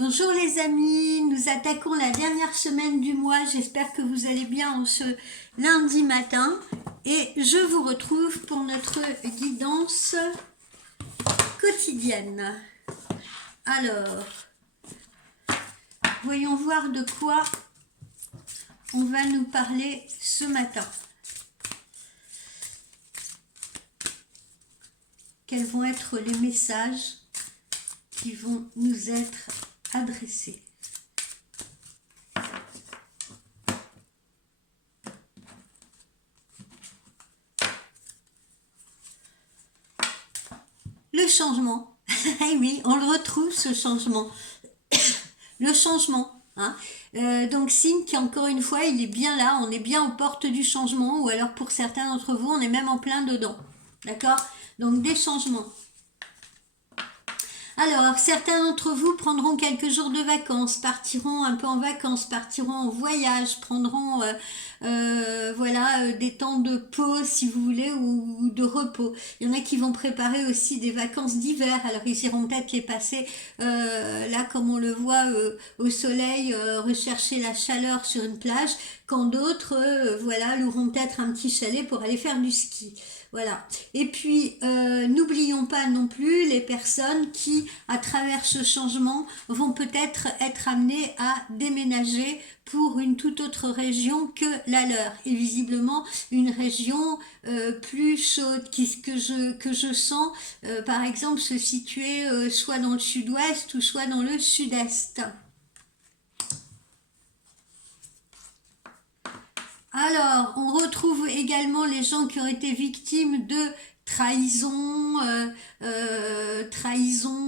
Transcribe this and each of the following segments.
Bonjour les amis, nous attaquons la dernière semaine du mois, j'espère que vous allez bien en ce lundi matin et je vous retrouve pour notre guidance quotidienne. Alors, voyons voir de quoi on va nous parler ce matin. Quels vont être les messages qui vont nous être adressés? Le changement. Oui, on le retrouve ce changement. Le changement. Hein. Donc signe qu'encore une fois, il est bien là, on est bien aux portes du changement, ou alors pour certains d'entre vous, on est même en plein dedans. D'accord? Donc des changements. Alors, certains d'entre vous prendront quelques jours de vacances, partiront un peu en vacances, partiront en voyage, prendront des temps de pause si vous voulez ou de repos. Il y en a qui vont préparer aussi des vacances d'hiver, alors ils iront peut-être les passer là comme on le voit au soleil, rechercher la chaleur sur une plage, quand d'autres loueront peut-être un petit chalet pour aller faire du ski. Voilà. Et puis, n'oublions pas non plus les personnes qui, à travers ce changement, vont peut-être être amenées à déménager pour une toute autre région que la leur. Et visiblement, une région plus chaude que je sens, par exemple, se situer soit dans le sud-ouest ou soit dans le sud-est. Alors, on retrouve également les gens qui ont été victimes de trahison,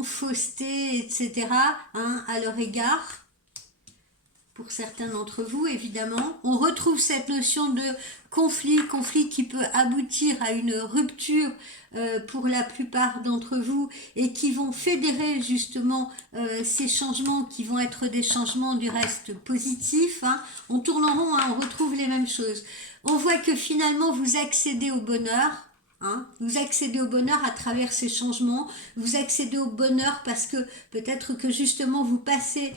fausseté, etc. À leur égard. Pour certains d'entre vous, évidemment. On retrouve cette notion de conflit qui peut aboutir à une rupture pour la plupart d'entre vous et qui vont fédérer justement ces changements qui vont être des changements du reste positifs. On tourne en rond, on retrouve les mêmes choses. On voit que finalement vous accédez au bonheur. Vous accédez au bonheur à travers ces changements, vous accédez au bonheur parce que peut-être que justement vous passez,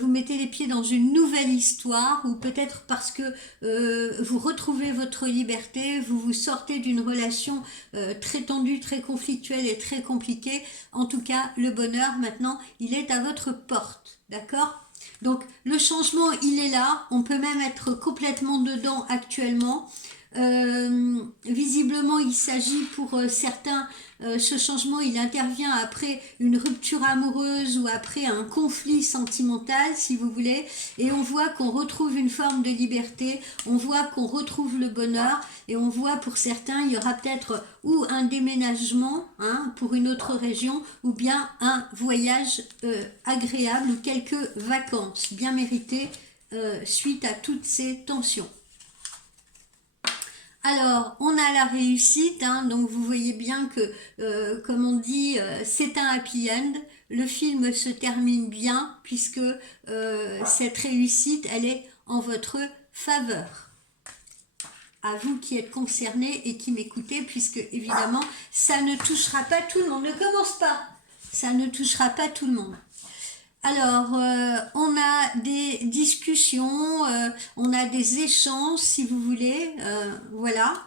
vous mettez les pieds dans une nouvelle histoire, ou peut-être parce que vous retrouvez votre liberté, vous vous sortez d'une relation très tendue, très conflictuelle et très compliquée. En tout cas, le bonheur maintenant, il est à votre porte, d'accord ? Donc le changement, il est là, on peut même être complètement dedans actuellement. Visiblement, il s'agit pour certains, ce changement, il intervient après une rupture amoureuse ou après un conflit sentimental, si vous voulez, et on voit qu'on retrouve une forme de liberté, on voit qu'on retrouve le bonheur, et on voit pour certains, il y aura peut-être ou un déménagement pour une autre région, ou bien un voyage agréable, ou quelques vacances bien méritées suite à toutes ces tensions. Alors, on a la réussite, donc vous voyez bien que, comme on dit, c'est un happy end. Le film se termine bien puisque cette réussite, elle est en votre faveur. À vous qui êtes concernés et qui m'écoutez, puisque évidemment, ça ne touchera pas tout le monde. Ne commence pas. Ça ne touchera pas tout le monde. Alors, on a des discussions, on a des échanges, si vous voulez, voilà.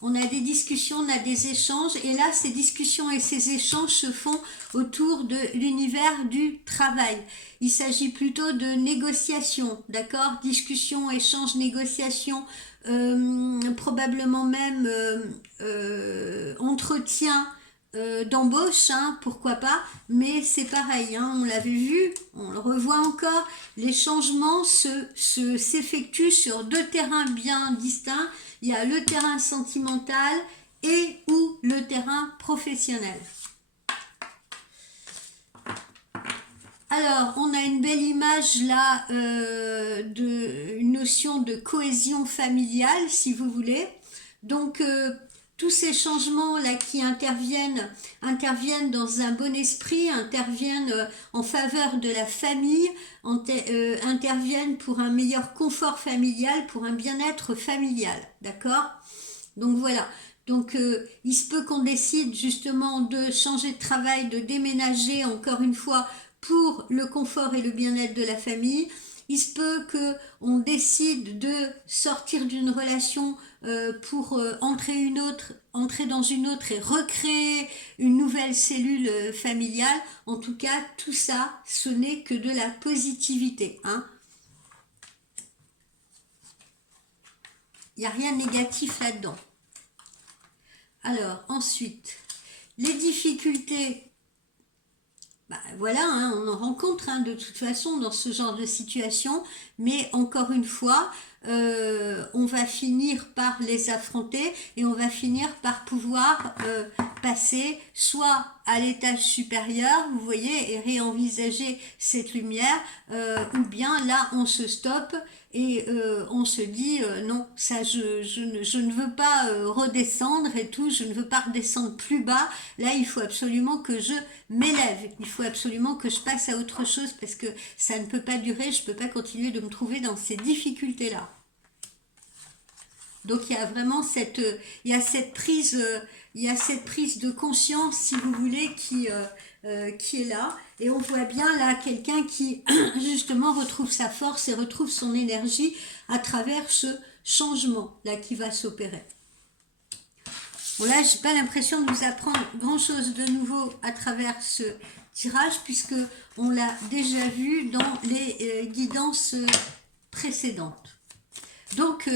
On a des discussions, on a des échanges, et là, ces discussions et ces échanges se font autour de l'univers du travail. Il s'agit plutôt de négociation, d'accord ? Discussion, échange, négociation, probablement même entretien, d'embauche, pourquoi pas, mais c'est pareil, on l'avait vu, on le revoit encore, les changements s'effectuent sur deux terrains bien distincts. Il y a le terrain sentimental et ou le terrain professionnel. Alors, on a une belle image là une notion de cohésion familiale, si vous voulez. Donc, tous ces changements là qui interviennent dans un bon esprit, interviennent en faveur de la famille, interviennent pour un meilleur confort familial, pour un bien-être familial, d'accord ? Donc voilà. Donc il se peut qu'on décide justement de changer de travail, de déménager encore une fois pour le confort et le bien-être de la famille. Il se peut qu'on décide de sortir d'une relation pour entrer dans une autre et recréer une nouvelle cellule familiale. En tout cas, tout ça, ce n'est que de la positivité, hein. Il n'y a rien de négatif là-dedans. Alors, ensuite, les difficultés, voilà, hein, on en rencontre hein, de toute façon dans ce genre de situation, mais encore une fois, on va finir par les affronter et on va finir par pouvoir passer soit à l'étage supérieur, vous voyez, et réenvisager cette lumière, ou bien là on se stoppe et on se dit non, ça je ne veux pas redescendre et tout, je ne veux pas redescendre plus bas, là il faut absolument que je m'élève, il faut absolument que je passe à autre chose parce que ça ne peut pas durer, je ne peux pas continuer de me trouver dans ces difficultés là. Donc il y a vraiment cette prise de conscience, si vous voulez, qui est là. Et on voit bien là quelqu'un qui justement retrouve sa force et retrouve son énergie à travers ce changement là qui va s'opérer. Bon là, j'ai pas l'impression de vous apprendre grand chose de nouveau à travers ce tirage puisque on l'a déjà vu dans les guidances précédentes. Donc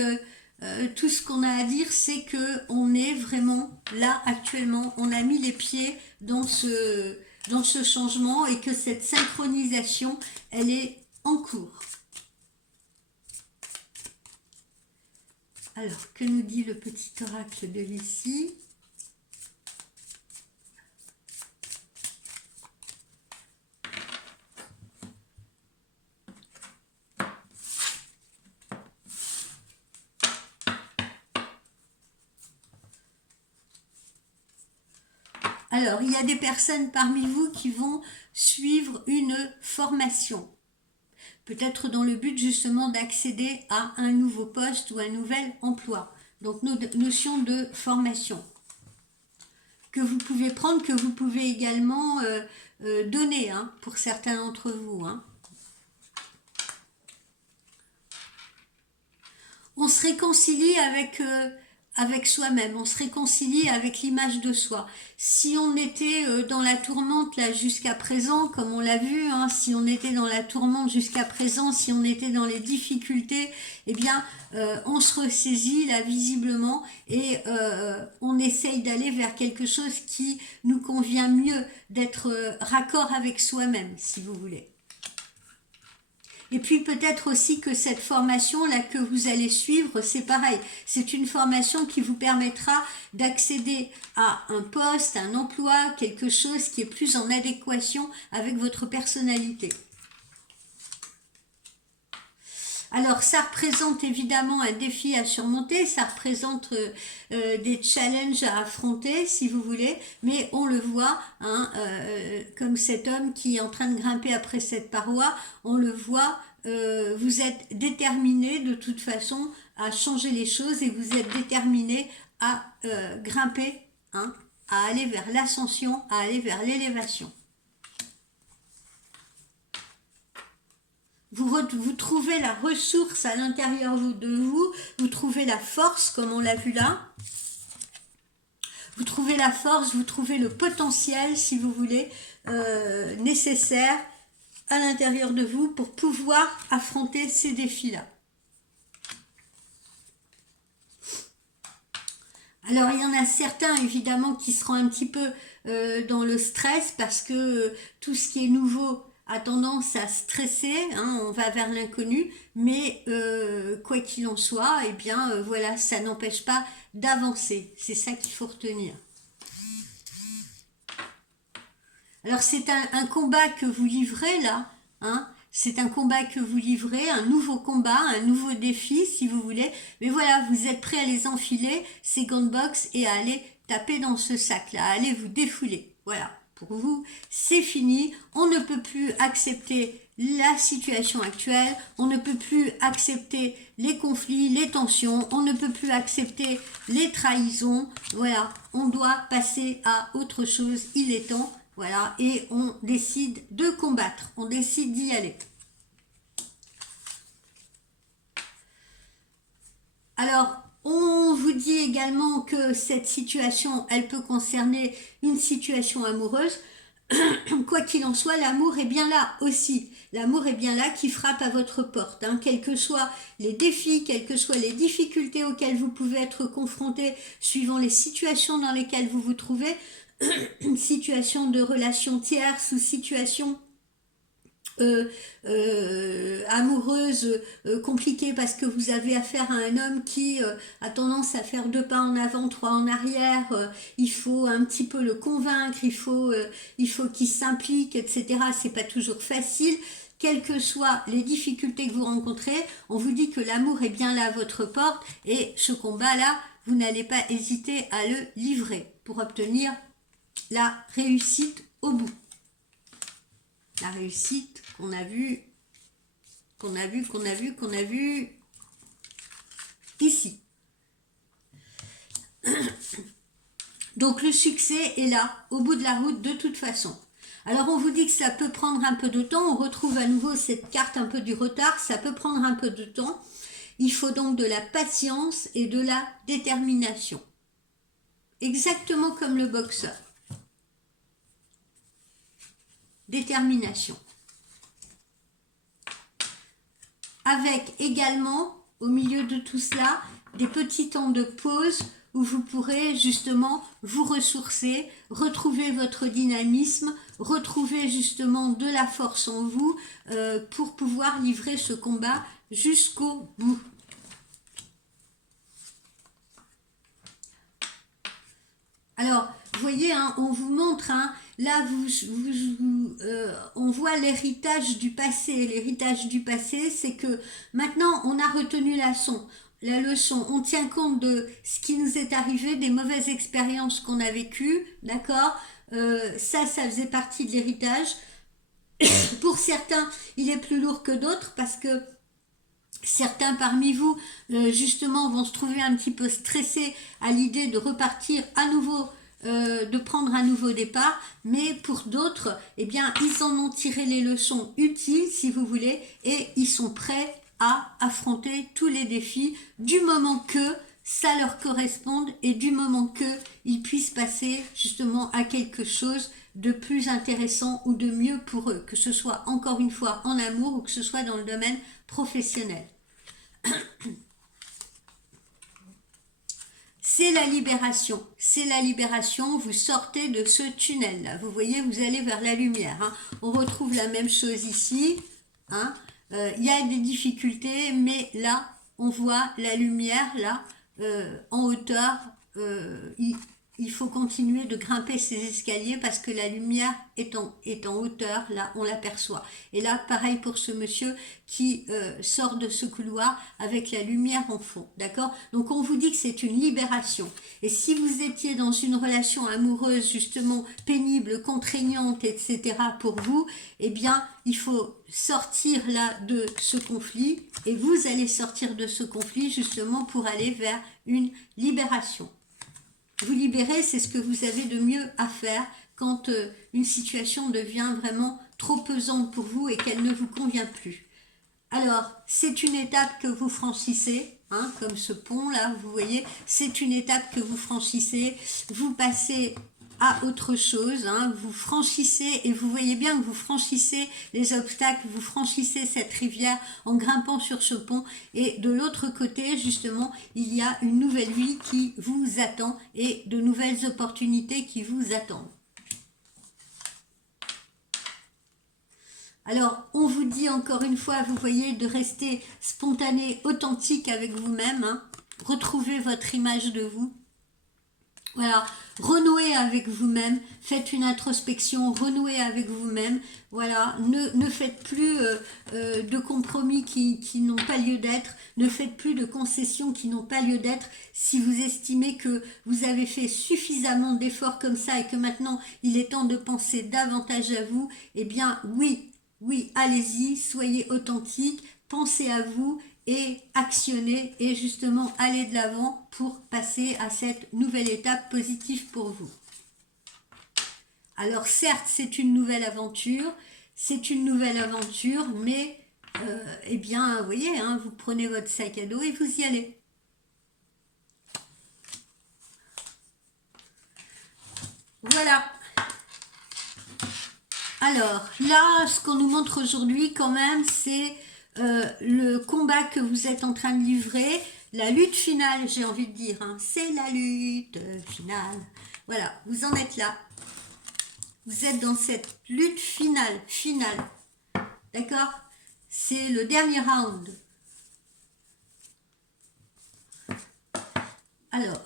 tout ce qu'on a à dire, c'est que on est vraiment là actuellement, on a mis les pieds dans ce changement et que cette synchronisation, elle est en cours. Alors, que nous dit le petit oracle de Lucie ? Alors, il y a des personnes parmi vous qui vont suivre une formation. Peut-être dans le but justement d'accéder à un nouveau poste ou un nouvel emploi. Donc, notion de formation que vous pouvez prendre, que vous pouvez également donner hein, pour certains d'entre vous. Hein. On se réconcilie avec soi-même, on se réconcilie avec l'image de soi. Si on était dans la tourmente là jusqu'à présent, comme on l'a vu, hein, si on était dans la tourmente jusqu'à présent, si on était dans les difficultés, eh bien on se ressaisit là visiblement et on essaye d'aller vers quelque chose qui nous convient mieux, d'être raccord avec soi-même, si vous voulez. Et puis peut-être aussi que cette formation-là que vous allez suivre, c'est pareil. C'est une formation qui vous permettra d'accéder à un poste, un emploi, quelque chose qui est plus en adéquation avec votre personnalité. Alors ça représente évidemment un défi à surmonter, ça représente des challenges à affronter si vous voulez, mais on le voit, hein, comme cet homme qui est en train de grimper après cette paroi, on le voit, vous êtes déterminé de toute façon à changer les choses et vous êtes déterminé à grimper, hein, à aller vers l'ascension, à aller vers l'élévation. Vous trouvez la ressource à l'intérieur de vous, vous trouvez la force comme on l'a vu là, vous trouvez la force, vous trouvez le potentiel si vous voulez nécessaire à l'intérieur de vous pour pouvoir affronter ces défis-là. Alors il y en a certains évidemment qui seront un petit peu dans le stress parce que tout ce qui est nouveau a tendance à stresser, hein, on va vers l'inconnu, mais quoi qu'il en soit, eh bien voilà, ça n'empêche pas d'avancer. C'est ça qu'il faut retenir. Alors c'est un combat que vous livrez là, hein, c'est un combat que vous livrez, un nouveau combat, un nouveau défi si vous voulez, mais voilà, vous êtes prêts à les enfiler, ces gants box, et à aller taper dans ce sac-là, à aller vous défouler, voilà. Pour vous, c'est fini, on ne peut plus accepter la situation actuelle, on ne peut plus accepter les conflits, les tensions, on ne peut plus accepter les trahisons, voilà, on doit passer à autre chose, il est temps, Voilà, et on décide de combattre, on décide d'y aller. Alors, on vous dit également que cette situation, elle peut concerner une situation amoureuse. Quoi qu'il en soit, l'amour est bien là aussi. L'amour est bien là qui frappe à votre porte. Hein. Quels que soient les défis, quelles que soient les difficultés auxquelles vous pouvez être confrontés, suivant les situations dans lesquelles vous vous trouvez, situation de relation tierce ou situation amoureuse compliquée parce que vous avez affaire à un homme qui a tendance à faire 2 pas en avant, 3 en arrière, il faut un petit peu le convaincre, il faut qu'il s'implique, etc. C'est pas toujours facile. Quelles que soient les difficultés que vous rencontrez, on vous dit que l'amour est bien là à votre porte et ce combat-là, vous n'allez pas hésiter à le livrer pour obtenir la réussite au bout. La réussite qu'on a vue ici. Donc le succès est là, au bout de la route de toute façon. Alors on vous dit que ça peut prendre un peu de temps, on retrouve à nouveau cette carte un peu du retard, ça peut prendre un peu de temps. Il faut donc de la patience et de la détermination. Exactement comme le boxeur. Détermination. Avec également, au milieu de tout cela, des petits temps de pause où vous pourrez justement vous ressourcer, retrouver votre dynamisme, retrouver justement de la force en vous pour pouvoir livrer ce combat jusqu'au bout. Alors, vous voyez, hein, on vous montre, hein, là, on voit l'héritage du passé. L'héritage du passé, c'est que maintenant, on a retenu la leçon. On tient compte de ce qui nous est arrivé, des mauvaises expériences qu'on a vécues, d'accord. Ça faisait partie de l'héritage. Pour certains, il est plus lourd que d'autres parce que certains parmi vous, justement, vont se trouver un petit peu stressés à l'idée de repartir à nouveau, de prendre un nouveau départ, mais pour d'autres, eh bien, ils en ont tiré les leçons utiles, si vous voulez, et ils sont prêts à affronter tous les défis du moment que ça leur corresponde et du moment qu'ils puissent passer justement à quelque chose de plus intéressant ou de mieux pour eux, que ce soit encore une fois en amour ou que ce soit dans le domaine professionnel. C'est la libération, vous sortez de ce tunnel là, vous voyez, vous allez vers la lumière, hein. On retrouve la même chose ici, hein. Y a des difficultés, mais là, on voit la lumière là, en hauteur, il faut continuer de grimper ces escaliers parce que la lumière est en hauteur, là on l'aperçoit. Et là pareil pour ce monsieur qui sort de ce couloir avec la lumière en fond, d'accord? Donc on vous dit que c'est une libération. Et si vous étiez dans une relation amoureuse justement pénible, contraignante, etc. pour vous, eh bien il faut sortir là de ce conflit et vous allez sortir de ce conflit justement pour aller vers une libération. Vous libérer, c'est ce que vous avez de mieux à faire quand une situation devient vraiment trop pesante pour vous et qu'elle ne vous convient plus. Alors, c'est une étape que vous franchissez, hein, comme ce pont là, vous voyez, c'est une étape que vous franchissez, vous passez à autre chose, hein, vous franchissez et vous voyez bien que vous franchissez les obstacles, vous franchissez cette rivière en grimpant sur ce pont et de l'autre côté justement il y a une nouvelle vie qui vous attend et de nouvelles opportunités qui vous attendent. Alors, on vous dit encore une fois, vous voyez, de rester spontané, authentique avec vous-même, hein. Retrouvez votre image de vous. Voilà, renouez avec vous-même, faites une introspection, renouez avec vous-même. Voilà, ne faites plus de compromis qui n'ont pas lieu d'être, ne faites plus de concessions qui n'ont pas lieu d'être. Si vous estimez que vous avez fait suffisamment d'efforts comme ça et que maintenant il est temps de penser davantage à vous, eh bien oui, allez-y, soyez authentique, pensez à vous et actionnez et justement allez de l'avant pour passer à cette nouvelle étape positive pour vous. Alors certes, c'est une nouvelle aventure, mais eh bien, vous voyez, hein, vous prenez votre sac à dos et vous y allez. Voilà. Alors, là, ce qu'on nous montre aujourd'hui, quand même, c'est le combat que vous êtes en train de livrer, la lutte finale, j'ai envie de dire. Hein. C'est la lutte finale. Voilà, vous en êtes là. Vous êtes dans cette lutte finale. D'accord? C'est le dernier round. Alors,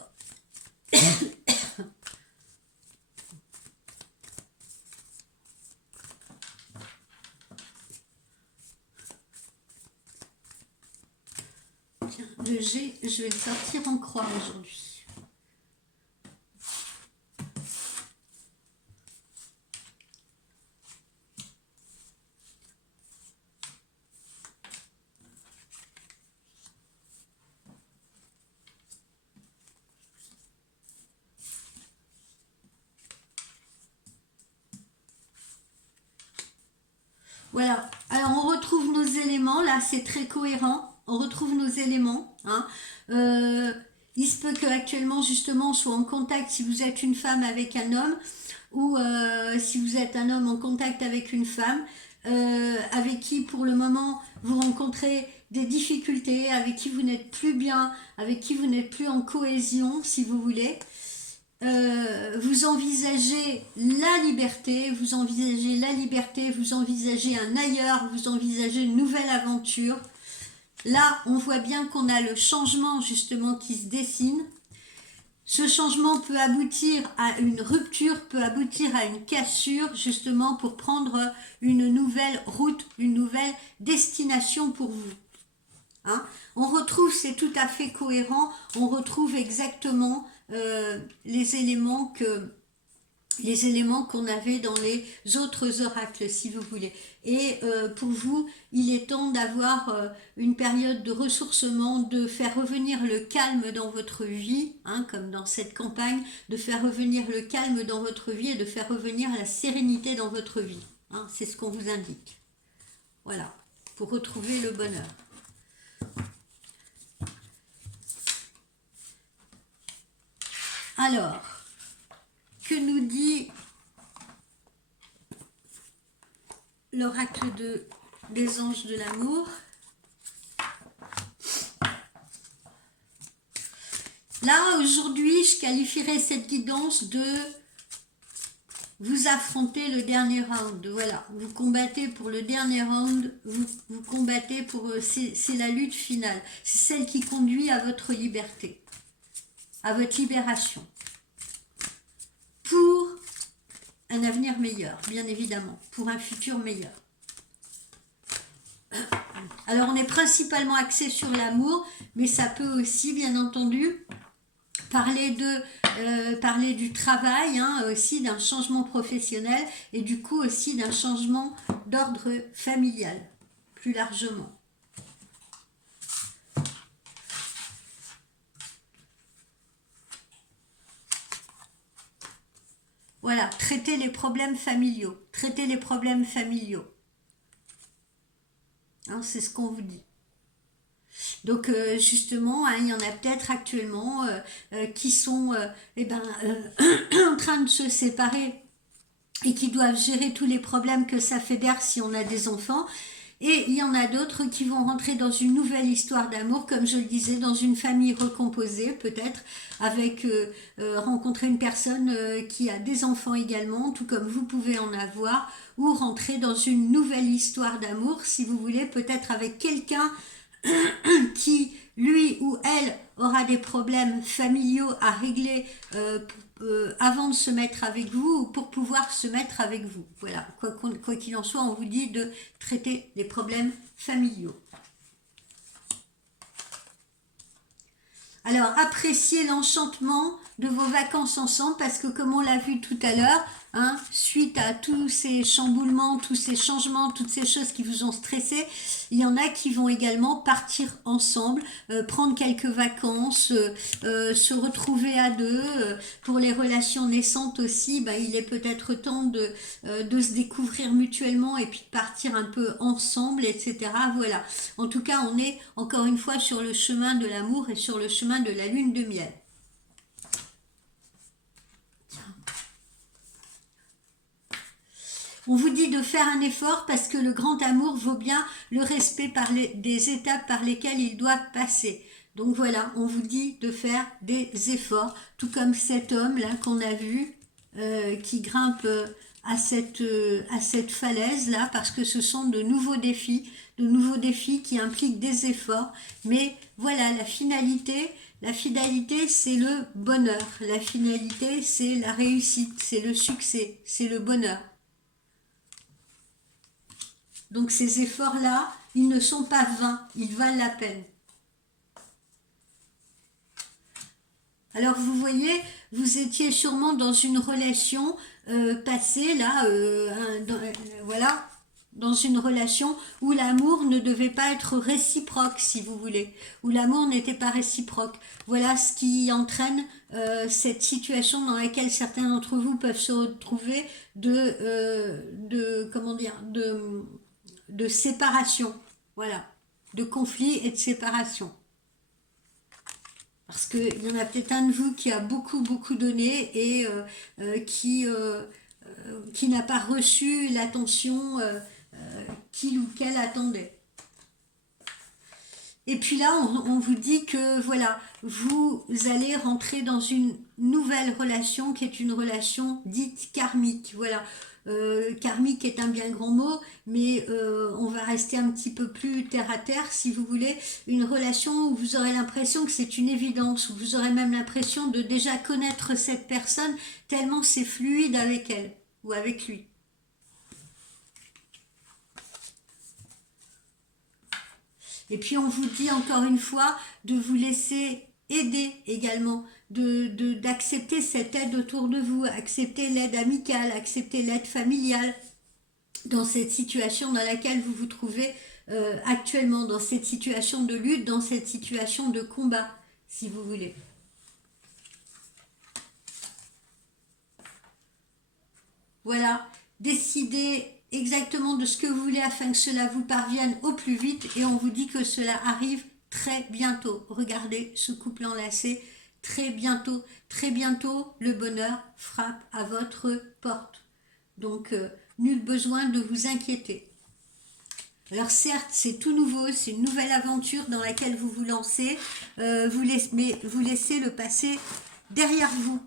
tiens, le G, je vais le sortir en croix aujourd'hui. Voilà, alors on retrouve nos éléments, là c'est très cohérent, on retrouve nos éléments. Hein. Il se peut qu'actuellement justement on soit en contact, si vous êtes une femme avec un homme, ou si vous êtes un homme en contact avec une femme, avec qui pour le moment vous rencontrez des difficultés, avec qui vous n'êtes plus bien, avec qui vous n'êtes plus en cohésion si vous voulez. Vous envisagez la liberté, vous envisagez un ailleurs, vous envisagez une nouvelle aventure. Là, on voit bien qu'on a le changement justement qui se dessine. Ce changement peut aboutir à une rupture, peut aboutir à une cassure justement pour prendre une nouvelle route, une nouvelle destination pour vous. Hein, on retrouve, c'est tout à fait cohérent, on retrouve exactement les éléments qu'on avait dans les autres oracles, si vous voulez. Et pour vous, il est temps d'avoir une période de ressourcement, de faire revenir le calme dans votre vie, hein, comme dans cette campagne, de faire revenir le calme dans votre vie et de faire revenir la sérénité dans votre vie. Hein, c'est ce qu'on vous indique. Voilà, pour retrouver le bonheur. Alors, que nous dit l'oracle des anges de l'amour? Là, aujourd'hui, je qualifierais cette guidance de vous affronter le dernier round. Voilà, vous combattez pour le dernier round, vous combattez pour... c'est la lutte finale. C'est celle qui conduit à votre liberté, à votre libération. Pour un avenir meilleur, bien évidemment, pour un futur meilleur. Alors, on est principalement axé sur l'amour, mais ça peut aussi, bien entendu, parler du travail, hein, aussi d'un changement professionnel et du coup aussi d'un changement d'ordre familial, plus largement. Voilà, traiter les problèmes familiaux. Hein, c'est ce qu'on vous dit. Donc justement, hein, il y en a peut-être actuellement qui sont en train de se séparer et qui doivent gérer tous les problèmes que ça fédère si on a des enfants. Et il y en a d'autres qui vont rentrer dans une nouvelle histoire d'amour, comme je le disais, dans une famille recomposée peut-être, avec rencontrer une personne qui a des enfants également, tout comme vous pouvez en avoir, ou rentrer dans une nouvelle histoire d'amour, si vous voulez, peut-être avec quelqu'un qui, lui ou elle, aura des problèmes familiaux à régler avant de se mettre avec vous ou pour pouvoir se mettre avec vous. Voilà, quoi qu'il en soit, on vous dit de traiter les problèmes familiaux. Alors, appréciez l'enchantement de vos vacances ensemble parce que comme on l'a vu tout à l'heure, hein, suite à tous ces chamboulements, tous ces changements, toutes ces choses qui vous ont stressé, il y en a qui vont également partir ensemble, prendre quelques vacances, se retrouver à deux. Pour les relations naissantes aussi, bah, il est peut-être temps de se découvrir mutuellement et puis de partir un peu ensemble, etc. Voilà. En tout cas, on est encore une fois sur le chemin de l'amour et sur le chemin de la lune de miel. On vous dit de faire un effort parce que le grand amour vaut bien le respect des étapes par lesquelles il doit passer. Donc voilà, on vous dit de faire des efforts, tout comme cet homme là qu'on a vu qui grimpe à cette falaise là, parce que ce sont de nouveaux défis qui impliquent des efforts. Mais voilà, la finalité c'est le bonheur. La finalité c'est la réussite, c'est le succès, c'est le bonheur. Donc ces efforts-là, ils ne sont pas vains, ils valent la peine. Alors vous voyez, vous étiez sûrement dans une relation passée, là, voilà, dans une relation où l'amour ne devait pas être réciproque, si vous voulez, où l'amour n'était pas réciproque. Voilà ce qui entraîne cette situation dans laquelle certains d'entre vous peuvent se retrouver comment dire, de séparation, voilà, de conflit et de séparation. Parce qu'il y en a peut-être un de vous qui a beaucoup donné et qui n'a pas reçu l'attention qu'il ou qu'elle attendait. Et puis là, on vous dit que voilà, vous allez rentrer dans une nouvelle relation qui est une relation dite karmique. Voilà. Karmique est un bien grand mot, mais on va rester un petit peu plus terre à terre, si vous voulez. Une relation où vous aurez l'impression que c'est une évidence, où vous aurez même l'impression de déjà connaître cette personne, tellement c'est fluide avec elle ou avec lui. Et puis on vous dit encore une fois de vous laisser aider également, d'accepter cette aide autour de vous, accepter l'aide amicale, accepter l'aide familiale dans cette situation dans laquelle vous vous trouvez actuellement, dans cette situation de lutte, dans cette situation de combat, si vous voulez. Voilà, décidez exactement de ce que vous voulez afin que cela vous parvienne au plus vite et on vous dit que cela arrive très bientôt. Regardez ce couple enlacé, très bientôt, le bonheur frappe à votre porte. Donc, nul besoin de vous inquiéter. Alors certes, c'est tout nouveau, c'est une nouvelle aventure dans laquelle vous vous lancez, mais vous laissez le passé derrière vous.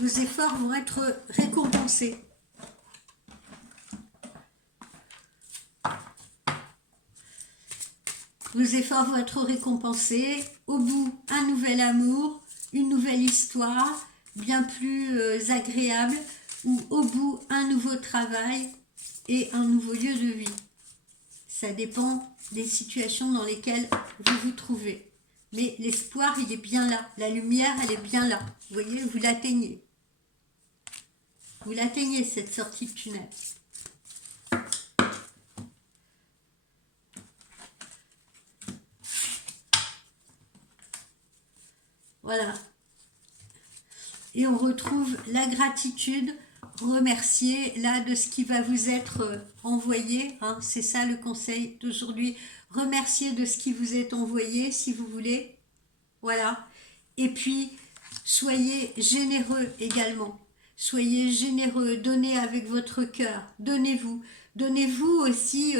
Vos efforts vont être récompensés. Vos efforts vont être récompensés. Au bout, un nouvel amour, une nouvelle histoire, bien plus agréable, ou au bout, un nouveau travail et un nouveau lieu de vie. Ça dépend des situations dans lesquelles vous vous trouvez. Mais l'espoir, il est bien là. La lumière, elle est bien là. Vous voyez, vous l'atteignez. Vous l'atteignez, cette sortie de tunnel. Voilà. Et on retrouve la gratitude, remercier là de ce qui va vous être envoyé. Hein, c'est ça le conseil d'aujourd'hui. Remercier de ce qui vous est envoyé, si vous voulez. Voilà. Et puis, soyez généreux également. Soyez généreux, donnez avec votre cœur, donnez-vous. Donnez-vous aussi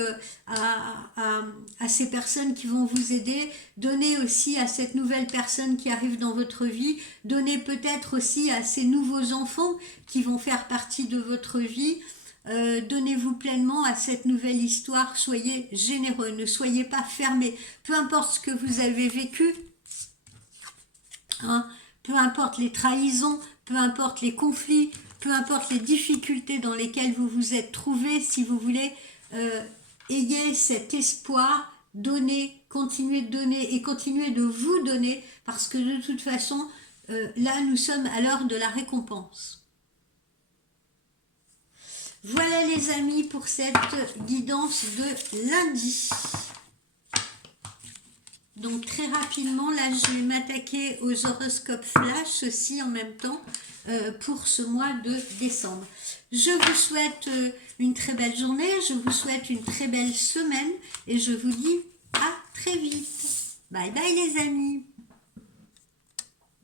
à ces personnes qui vont vous aider, donnez aussi à cette nouvelle personne qui arrive dans votre vie, donnez peut-être aussi à ces nouveaux enfants qui vont faire partie de votre vie. Donnez-vous pleinement à cette nouvelle histoire, soyez généreux, ne soyez pas fermés, peu importe ce que vous avez vécu, hein, peu importe les trahisons, peu importe les conflits, peu importe les difficultés dans lesquelles vous vous êtes trouvés, si vous voulez, ayez cet espoir, donnez, continuez de donner et continuez de vous donner, parce que de toute façon, là, nous sommes à l'heure de la récompense. Voilà les amis pour cette guidance de lundi. Donc très rapidement, là je vais m'attaquer aux horoscopes flash aussi en même temps pour ce mois de décembre. Je vous souhaite une très belle journée, je vous souhaite une très belle semaine et je vous dis à très vite. Bye bye les amis.